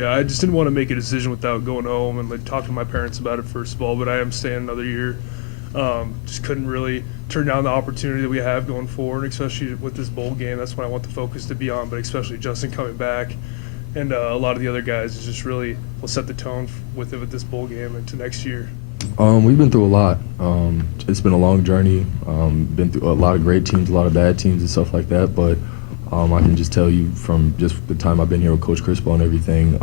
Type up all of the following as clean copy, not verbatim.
Yeah, I just didn't want to make a decision without going home and like talking to my parents about it first of all. But I am staying another year. Just couldn't really turn down the opportunity that we have going forward, especially with this bowl game. That's what I want the focus to be on. But especially Justin coming back, and a lot of the other guys is just really will set the tone with this bowl game into next year. We've been through a lot. It's been a long journey. Been through a lot of great teams, a lot of bad teams, and stuff like that. But I can just tell you from just the time I've been here with Coach Crispo and everything,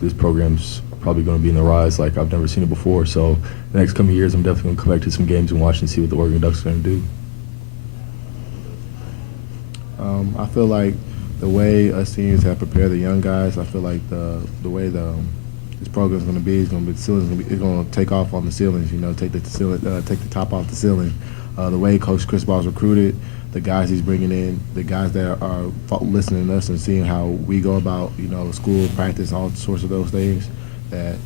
this program's probably going to be in the rise like I've never seen it before. So the next coming years, I'm definitely going to come back to some games and watch and see what the Oregon Ducks are going to do. I feel like the way us seniors have prepared the young guys, I feel like the way this program is going to be, it's going to take off on the ceilings. You know, take the top off the ceiling. The way Coach Crispo's recruited, the guys he's bringing in, the guys that are listening to us and seeing how we go about, school, practice, all sorts of those things, that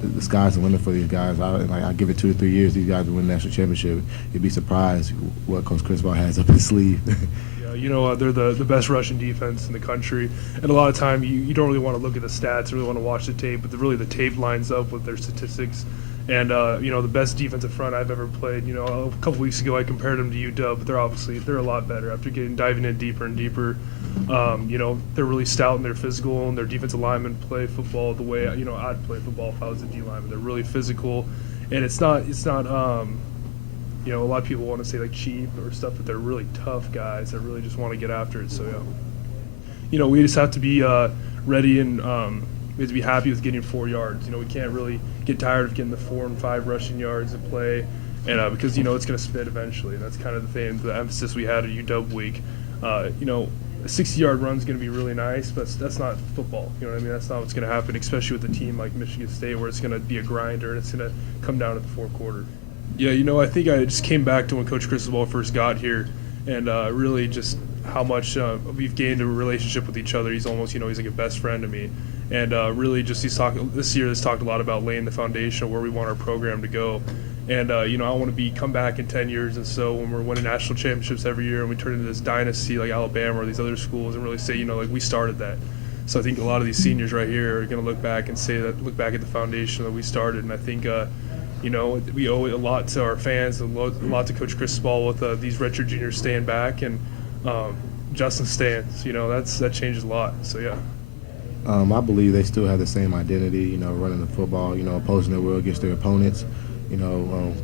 the sky's the limit for these guys. I give it 2 to 3 years, these guys will win the national championship. You'd be surprised what Coach Crispo has up his sleeve. They're the best rushing defense in the country, and a lot of time you don't really want to look at the stats, really want to watch the tape, but the tape lines up with their statistics. And the best defensive front I've ever played. A couple weeks ago I compared them to UW, but they're a lot better after diving in deeper and deeper. They're really stout and they're physical, and their defensive linemen play football the way I'd play football if I was a D lineman. They're really physical, and it's not a lot of people want to say like cheap or stuff, but they're really tough guys that really just want to get after it. So we just have to be ready, and we have to be happy with getting 4 yards. We can't really get tired of getting the 4 and 5 rushing yards and play, and because it's going to spit eventually. And that's kind of the emphasis we had at UW week. A 60-yard run is going to be really nice, but that's not football. You know what I mean? That's not what's going to happen, especially with a team like Michigan State, where it's going to be a grinder and it's going to come down to the fourth quarter. Yeah, I think I just came back to when Coach Cristobal first got here, and really just how much we've gained a relationship with each other. He's almost, he's like a best friend to me. And really just this year has talked a lot about laying the foundation of where we want our program to go. And, I want to come back in 10 years and so when we're winning national championships every year and we turn into this dynasty like Alabama or these other schools and really say, we started that. So I think a lot of these seniors right here are going to look back and look back at the foundation that we started. And I think, we owe it a lot to our fans, a lot to Coach Cristobal with these redshirt juniors staying back and Justin staying. That changes a lot. So, yeah. I believe they still have the same identity, running the football, opposing their will against their opponents,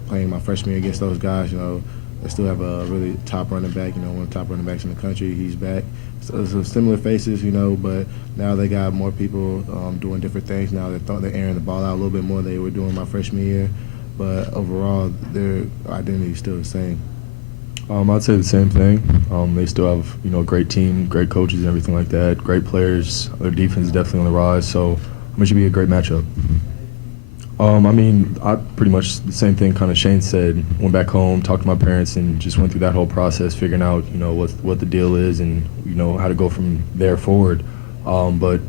playing my freshman year against those guys, they still have a really top running back, one of the top running backs in the country. He's back. So similar faces, but now they got more people doing different things. Now they're airing the ball out a little bit more than they were doing my freshman year. But overall, their identity is still the same. I'd say the same thing. They still have, a great team, great coaches and everything like that, great players. Their defense is definitely on the rise, so it should be a great matchup. I pretty much the same thing kind of Shane said. Went back home, talked to my parents, and just went through that whole process, figuring out, what the deal is and, how to go from there forward. But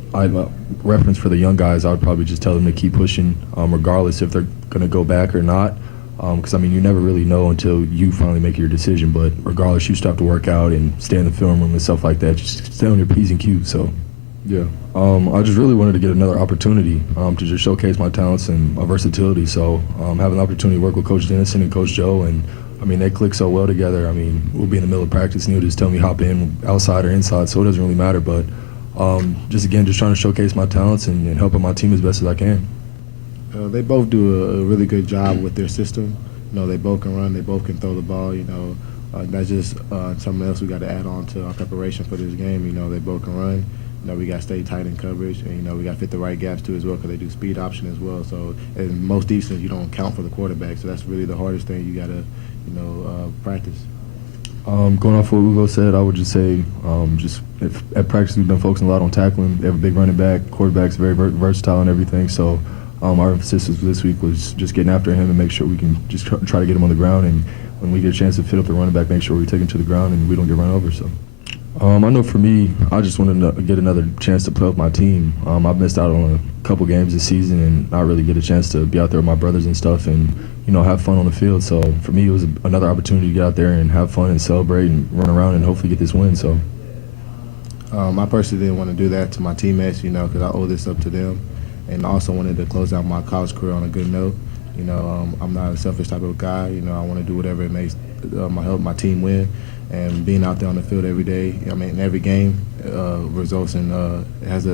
reference for the young guys, I would probably just tell them to keep pushing, regardless if they're going to go back or not. Because, you never really know until you finally make your decision. But regardless, you still have to work out and stay in the film room and stuff like that. Just stay on your P's and Q's. So, yeah. I just really wanted to get another opportunity to just showcase my talents and my versatility. So, having the opportunity to work with Coach Dennison and Coach Joe, and, they click so well together. We'll be in the middle of practice, and he'll just tell me hop in outside or inside, so it doesn't really matter. But just trying to showcase my talents and helping my team as best as I can. They both do a really good job with their system. They both can run, they both can throw the ball. That's just something else we got to add on to our preparation for this game. They both can run. We got to stay tight in coverage, and we got to fit the right gaps too as well, because they do speed option as well. So in most defense, you don't count for the quarterback, so that's really the hardest thing you got to practice. Going off what Ugo said, I would just say, at practice we've been focusing a lot on tackling. They have a big running back, quarterback's very versatile and everything. So our emphasis this week was just getting after him and make sure we can just try to get him on the ground. And when we get a chance to fit up the running back, make sure we take him to the ground and we don't get run over. So I know for me, I just wanted to get another chance to play with my team. I've missed out on a couple games this season and not really get a chance to be out there with my brothers and stuff and have fun on the field. So for me, it was another opportunity to get out there and have fun and celebrate and run around and hopefully get this win. So I personally didn't want to do that to my teammates, because I owe this up to them, and I also wanted to close out my college career on a good note. I'm not a selfish type of guy. I want to do whatever it makes help my team win, and being out there on the field every day. In every game results in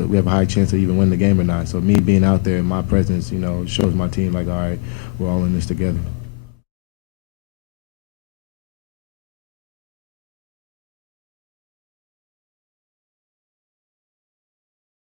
we have a high chance to even win the game or not. So me being out there, my presence, shows my team like, all right, we're all in this together.